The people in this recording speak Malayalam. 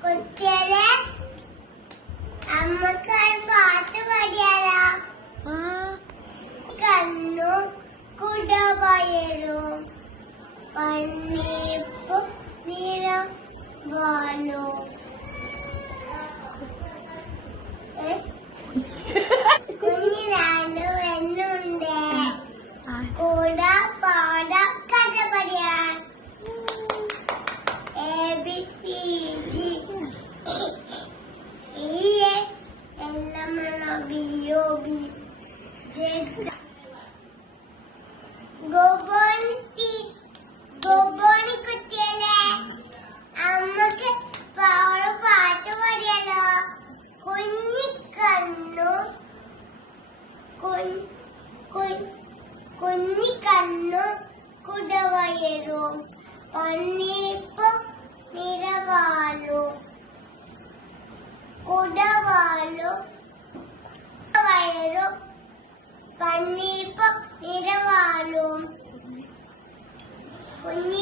കുട്ടികളെ അമ്മക്ക് പാട്ട് പാടിയാലോ? കണ്ണു കുടവയലും പന്നീപ്പു നിറം വാലോ കുഞ്ഞിനാലു എന്നുണ്ട് കൂട പാട കഥ പറയാൻ ABCD EF LMNOP ഗോബോണി കുട്ടിയല്ലേ അമ്മക്ക് പാട്ട് പാടിയാലോ? കുഞ്ഞിക്കണ്ണു കുടവയലും പന്നീപ്പു നിറവാലും കുടവാലും വയലും പന്നീപ്പു നിറവാലും കുഞ്ഞി